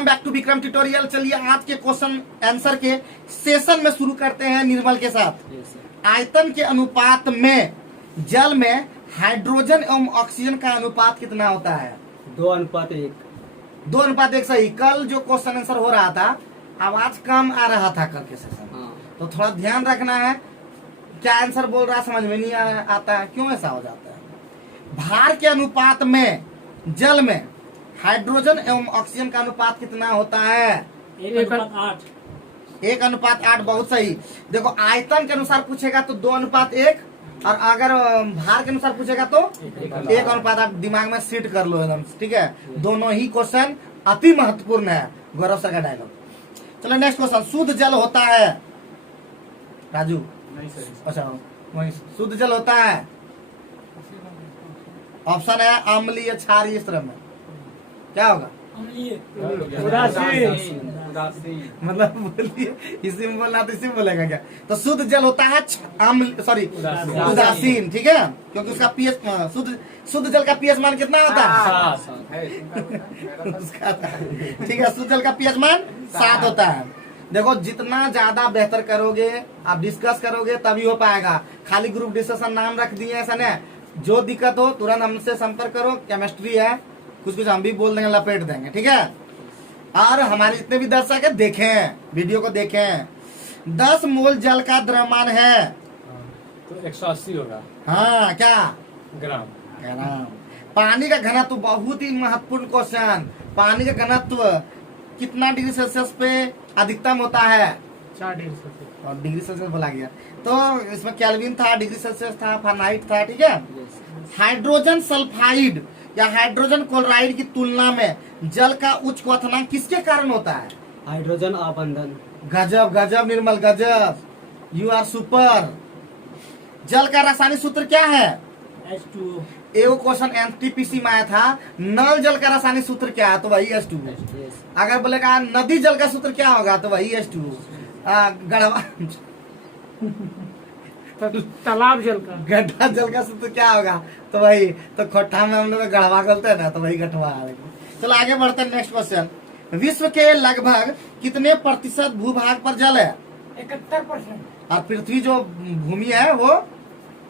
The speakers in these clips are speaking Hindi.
Welcome back to Vikram tutorial. चलिए आज के क्वेश्चन आंसर के सेशन में शुरू करते हैं निर्मल के साथ। आयतन के अनुपात में जल में हाइड्रोजन एवं ऑक्सीजन का अनुपात कितना होता है? 2:1। 2:1 सही। कल जो क्वेश्चन आंसर हो रहा था आवाज कम आ रहा था कल के सेशन में, तो थोड़ा ध्यान रखना है। क्या आंसर बोल रहा है समझ में नहीं आता है, क्यों ऐसा हो जाता है? भार के अनुपात में जल में हाइड्रोजन एवं ऑक्सीजन का अनुपात कितना होता है? 1:8। 1:8। बहुत सही। देखो आयतन के अनुसार पूछेगा तो 2:1, और अगर भार के अनुसार पूछेगा तो 1:8। दिमाग में सीट कर लो एकदम, ठीक है। दोनों ही क्वेश्चन अति महत्वपूर्ण है। गौरव सर का डायलॉग। चलो नेक्स्ट क्वेश्चन। शुद्ध जल होता है राजू? अच्छा वही शुद्ध जल होता है। ऑप्शन है अम्लीय, क्षारीय, इस तरह में क्या होगा? मतलब बोलिए, इसी में बोलना तो इसी में बोलेगा क्या? तो शुद्ध जल होता है उदासीन, ठीक है, क्योंकि उसका पीएच शुद्ध जल का पीएच मान कितना होता है? उसका ठीक है, शुद्ध जल का पीएच मान 7 होता है। देखो जितना ज्यादा बेहतर करोगे, आप डिस्कस करोगे तभी हो पाएगा। खाली ग्रुप डिस्कशन नाम रख दिए ऐसा नहीं। जो दिक्कत हो तुरंत हमसे संपर्क करो। केमिस्ट्री है, कुछ कुछ हम भी बोल देंगे, लपेट देंगे, ठीक है। और हमारे जितने भी दर्शक है देखें, वीडियो को देखें। 10 मोल जल का द्रव्यमान है तो 180 होगा। हाँ क्या ग्राम। पानी का घनत्व, बहुत ही महत्वपूर्ण क्वेश्चन। पानी का घनत्व कितना डिग्री सेल्सियस पे अधिकतम होता है? 4 डिग्री सेल्सियस। और डिग्री सेल्सियस बोला गया, तो इसमें केल्विन था, डिग्री सेल्सियस था, फारेनहाइट था, ठीक है। हाइड्रोजन सल्फाइड या हाइड्रोजन क्लोराइड की तुलना में जल का उच्च क्वथनांक किसके कारण होता है? हाइड्रोजन अबंधन। गजब गजब निर्मल, गजब, यू आर सुपर। जल का रासायनिक सूत्र क्या है? H2O। एगो क्वेश्चन एनटीपीसी में आया था, नल जल का रासायनिक सूत्र क्या है? तो वही H2O। अगर बोलेगा नदी जल का सूत्र क्या होगा? तो वही H2O। गढ़वा तालाब जल का, गड्ढा जल का सूत्र क्या होगा? तो वही, तो खोट्ठा में हम लोग गढ़वा बोलते हैं ना, तो वही गठवा। चलो आगे बढ़ते हैं। Next question. विश्व के लगभग कितने प्रतिशत भूभाग पर जल है? 71%। और पृथ्वी जो भूमि है वो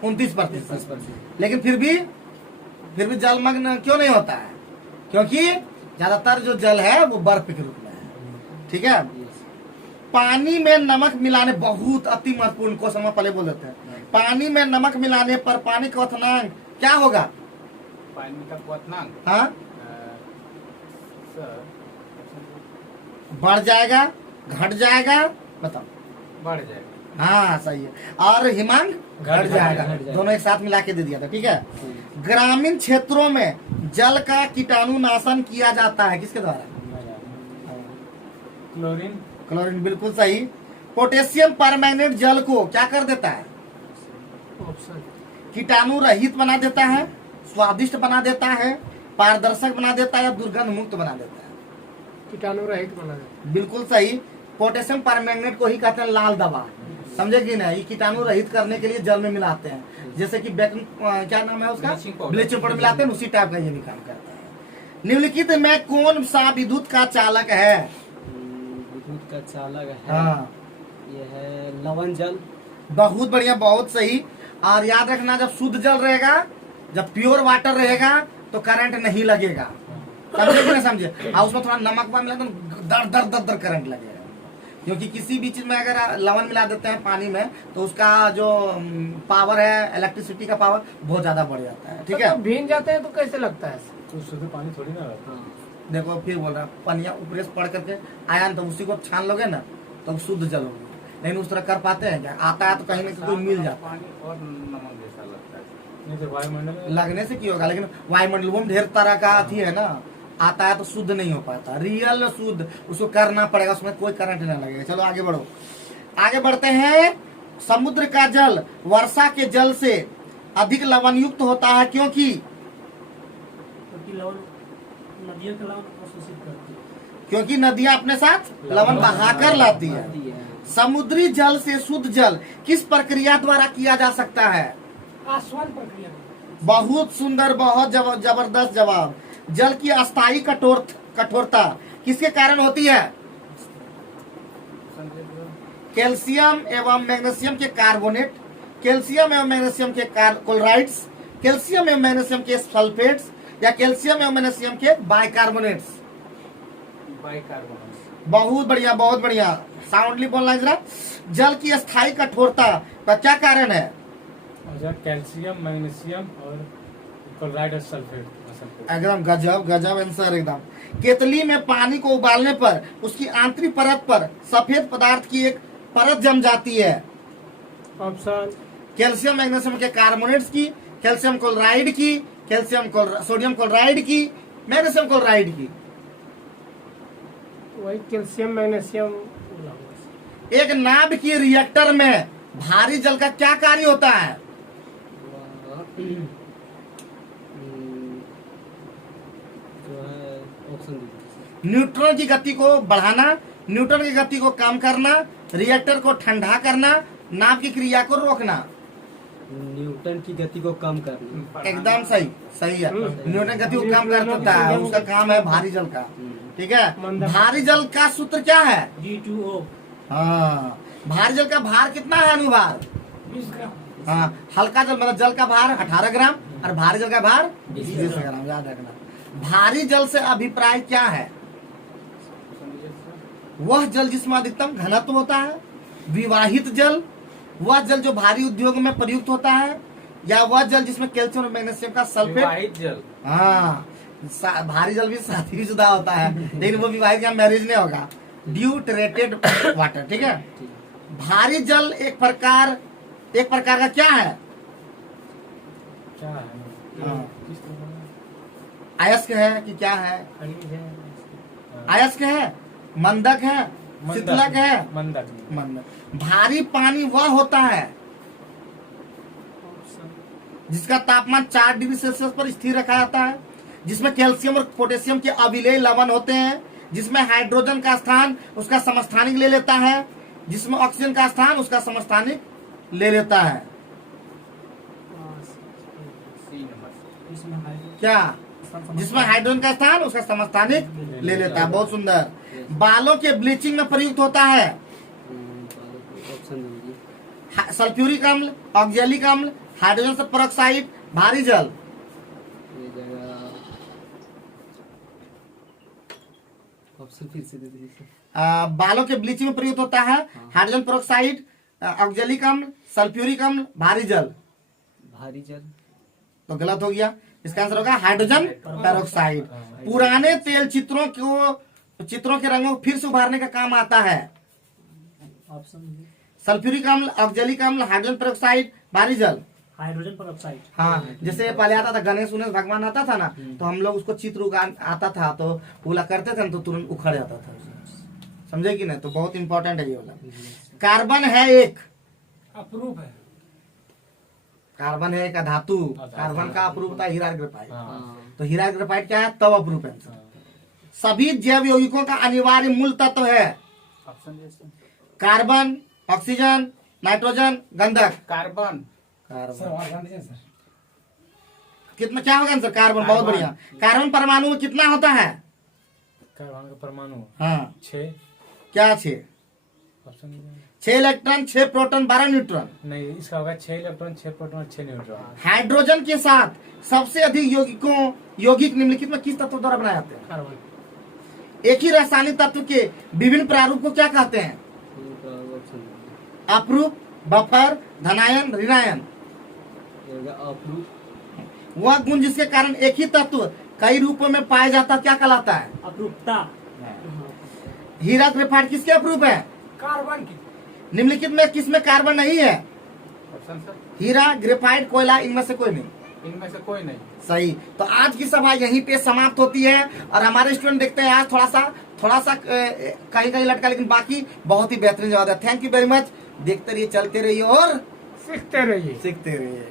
29%। लेकिन फिर भी जलमग्न क्यों नहीं होता है? क्योंकि ज्यादातर जो जल है वो बर्फ के रूप में है, ठीक है। पानी में नमक मिलाने, बहुत अति महत्वपूर्ण क्वेश्चन में पहले बोल देते हैं। पानी में नमक मिलाने पर पानी का क्वथनांक क्या होगा? पानी का क्वथनांक हाँ बढ़ जाएगा, घट जाएगा, बताओ। बढ़ जाएगा। हाँ सही है। और हिमांक घट जाएगा। दोनों एक साथ मिला के दे दिया था, ठीक है। ग्रामीण क्षेत्रों में जल का कीटाणुनाशन किया जाता है किसके द्वारा? क्लोरीन, बिल्कुल सही। पोटेशियम परमैंगनेट जल को क्या कर देता है? कीटाणु रहित बना देता है, स्वादिष्ट बना देता है, पारदर्शक बना देता है, या दुर्गंध मुक्त बना देता है? कीटाणु रहित बना देता। बिल्कुल सही। पोटेशियम परमैंगनेट को ही कहते हैं लाल दवा, समझे कि नहीं? किटाणु रहित करने के लिए जल में मिलाते हैं, जैसे कि क्या नाम है उसका, ब्लीचिंग पाउडर मिलाते हैं, उसी टाइप का ये भी काम करता है। निम्नलिखित में कौन सा विद्युत का चालक है? विद्युत का चालक है, हाँ ये है लवण जल। बहुत बढ़िया, बहुत सही। और याद रखना, जब शुद्ध जल रहेगा, जब प्योर वाटर रहेगा तो करंट नहीं लगेगा, समझे कि नहीं समझे? और उसमें थोड़ा नमक मिला तो दर दर दर दर करंट लगेगा। क्योंकि किसी भी चीज में अगर लवण मिला देते हैं पानी में तो उसका जो पावर है, इलेक्ट्रिसिटी का पावर बहुत ज्यादा बढ़ जाता है, ठीक है। तो भीग जाते हैं तो कैसे लगता है? तो शुद्ध पानी थोड़ी ना रहता। देखो फिर बोल रहा, पनिया ऊपर से पड़ करके आया न, तो उसी को छान लोगे ना तो शुद्ध जल होगी। लेकिन उस तरह कर पाते हैं क्या? आता है तो कहीं ना कहीं मिल जाता है। पानी और नमक जैसा लगता है। नहीं तो वायुमंडल लगने से क्यों होगा? लेकिन वायुमंडल में ढेर तरह का अथी है ना, आता है तो शुद्ध नहीं हो पाता। रियल शुद्ध उसको करना पड़ेगा, उसमें कोई करंट नहीं लगेगा। चलो आगे बढ़ो, आगे बढ़ते हैं। समुद्र का जल वर्षा के जल से अधिक लवण युक्त होता है क्योंकि नदियों के लवण अवशोषित करती है। क्योंकि नदियां अपने साथ लवण बहाकर लाती है। समुद्री जल से शुद्ध जल किस प्रक्रिया द्वारा किया जा सकता है? आसवन प्रक्रिया। बहुत सुंदर, बहुत जबरदस्त जवाब। जल की अस्थायी कठोरता किसके कारण होती है? समझे तो? कैल्शियम एवं मैग्नीशियम के कार्बोनेट, कैल्शियम एवं मैग्नीशियम के क्लोराइड्स, कैल्शियम एवं मैग्नीशियम के सल्फेट्स, या कैल्शियम एवं मैग्नीशियम के बाइकार्बोनेट्स। बाइकार्बोनेट। बहुत बढ़िया, बहुत बढ़िया, साउंडली बोलना है जरा। जल की स्थायी कठोरता का क्या कारण है? अच्छा, कैल्शियम, मैग्नीशियम और क्लोराइड और सल्फेट। एकदम गजब गजब आंसर एकदम। केतली में पानी को उबालने पर उसकी आंतरिक परत पर सफेद पदार्थ की एक परत जम जाती है। ऑप्शन कैल्शियम मैग्नीशियम के कार्बोनेट्स की, कैल्शियम क्लोराइड की, सोडियम क्लोराइड की, मैग्नीशियम क्लोराइड की। वही कैल्शियम मैग्नीशियम। एक नाभ की रिएक्टर में भारी जल का क्या कार्य होता है? जो है ऑप्शन दीजिए। न्यूट्रॉन की गति को बढ़ाना, न्यूटन की गति को कम करना, रिएक्टर को ठंडा करना, नाभ की क्रिया को रोकना। न्यूटन की गति को कम करना। एकदम सही, सही है। न्यूटन गति को कम कर देता है, उसका काम है भारी जल का। ठीक है। भारी जल का सूत्र क्या है? G2O। हाँ, भारी जल का भार कितना है अनुभार? 20 ग्राम। हाँ, हल्का जल मतलब जल का भार 18 ग्राम और भारी जल का भार 20 ग्राम, याद रखना। भारी जल से अभिप्राय क्या है? समझे तो? वह जल जिसमें अधिकतम घनत्व होता है, विवाहित जल, वह जल जो भारी उद्योग में प्रयुक्त होता है, या वह जल जिसमें कैल्शियम और मैग्नीशियम का सल्फेट। विवाहित जल। हाँ, भारी जल भी शादीशुदा होता है, लेकिन वो विवाहित या मैरिज नहीं होगा। ड्यूटरेटेड वाटर। ठीक है। भारी जल एक प्रकार का क्या है? क्या है? हाँ। किस तरह का? अयस्क है कि क्या है? खनिज है। अयस्क है, मंदक है, शीतलक है। मंदक। मंदक। भारी पानी वह होता है जिसका तापमान 4 डिग्री सेल्सियस पर स्थिर रखा जाता है, जिसमें कैल्शियम और पोटेशियम के अविलेय लवण होते हैं, जिसमें हाइड्रोजन का स्थान उसका समस्थानिक ले लेता है, जिसमें ऑक्सीजन का स्थान उसका समस्थानिक ले लेता है। C number. इसमें हाइड्रोजन। क्या? जिसमें हाइड्रोजन का स्थान उसका समस्थानिक ले लेता है। बहुत सुंदर। बालों के ब्लीचिंग में प्रयुक्त होता है ऑप्शन दीजिए। सल्फ्यूरिक अम्ल, ऑक्जेलिक अम्ल, हाइड्रोजन पेरोक्साइड, भारी जल। ये जगह ऑप्शन फिर से दे दीजिए। बालों के ब्लीचिंग में प्रयुक्त होता है हाइड्रोजन पेरोक्साइड, ऑक्जेलिक अम्ल, सल्फ्यूरिक अम्ल, भारी जल। भारी जल। तो गलत हो गया। इसका आंसर होगा हाइड्रोजन पेरोक्साइड। पुराने तेल चित्रों के रंगों को फिर से उभारने का काम आता है। ऑप्शन सल्फ्यूरिक अम्ल, ऑक्जेलिक अम्ल, हाइड्रोजन पेरोक्साइड, भारी जल। Hydrogen peroxide. हाँ, जैसे पहले आता था गणेश उनेश भगवान आता था ना, तो हम लोग उसको चित्र उगा आता था, तो बोला करते थे ना, तो तुरंत उखड़ जाता था। समझे कि नहीं? तो बहुत इंपॉर्टेंट है ये वाला। कार्बन है एक अप्रूप है। कार्बन है एक धातु। कार्बन का अप्रूप होता है हीरा ग्रेफाइट। हाँ। तो हीरा ग्रेफाइट क्या है? तब अप्रूप है। सभी जैव यौगिकों का अनिवार्य मूल तत्व है ऑप्शन जैसे कार्बन, ऑक्सीजन, नाइट्रोजन, गंधक। कार्बन। कार्बन कितना क्या होगा आंसर? कार्बन। बहुत बढ़िया। कार्बन परमाणु में कितना होता है? कार्बन का परमाणु हाँ, 6। क्या 6? Option 6 electron, 6 proton, 12 neutron. नहीं, इसका होगा 6 इलेक्ट्रॉन, 6 प्रोटॉन, 6 न्यूट्रॉन। हाइड्रोजन के साथ सबसे अधिक यौगिक निम्नलिखित में किस तत्व द्वारा बनाए जाते हैं? कार्बन। एक ही रासायनिक तत्व के विभिन्न प्रारूप को क्या कहते हैं? ऑप्शन दीजिए। अपरूप, बफर, धनायन, ऋणायन। ये जगह अप्रूप। वह गुण जिसके कारण एक ही तत्व कई रूपों में पाया जाता क्या कहलाता है? अप्रूपता। हीरा ग्रेफाइट किसके अपरूप है? कार्बन की। निम्नलिखित में किसमें कार्बन नहीं है? Option sir. हीरा, ग्रेफाइट, कोयला, इनमें से कोई नहीं। इनमें से कोई नहीं। सही। तो आज की सभा यहीं पे समाप्त होती है और हमारे स्टूडेंट देखते हैं आज थोड़ा सा कहीं कहीं लटका, लेकिन बाकी बहुत ही बेहतरीन जवाब है। Thank you very much. देखते रहिए, चलते रहिए और सीखते रहिए। सीखते रहिए।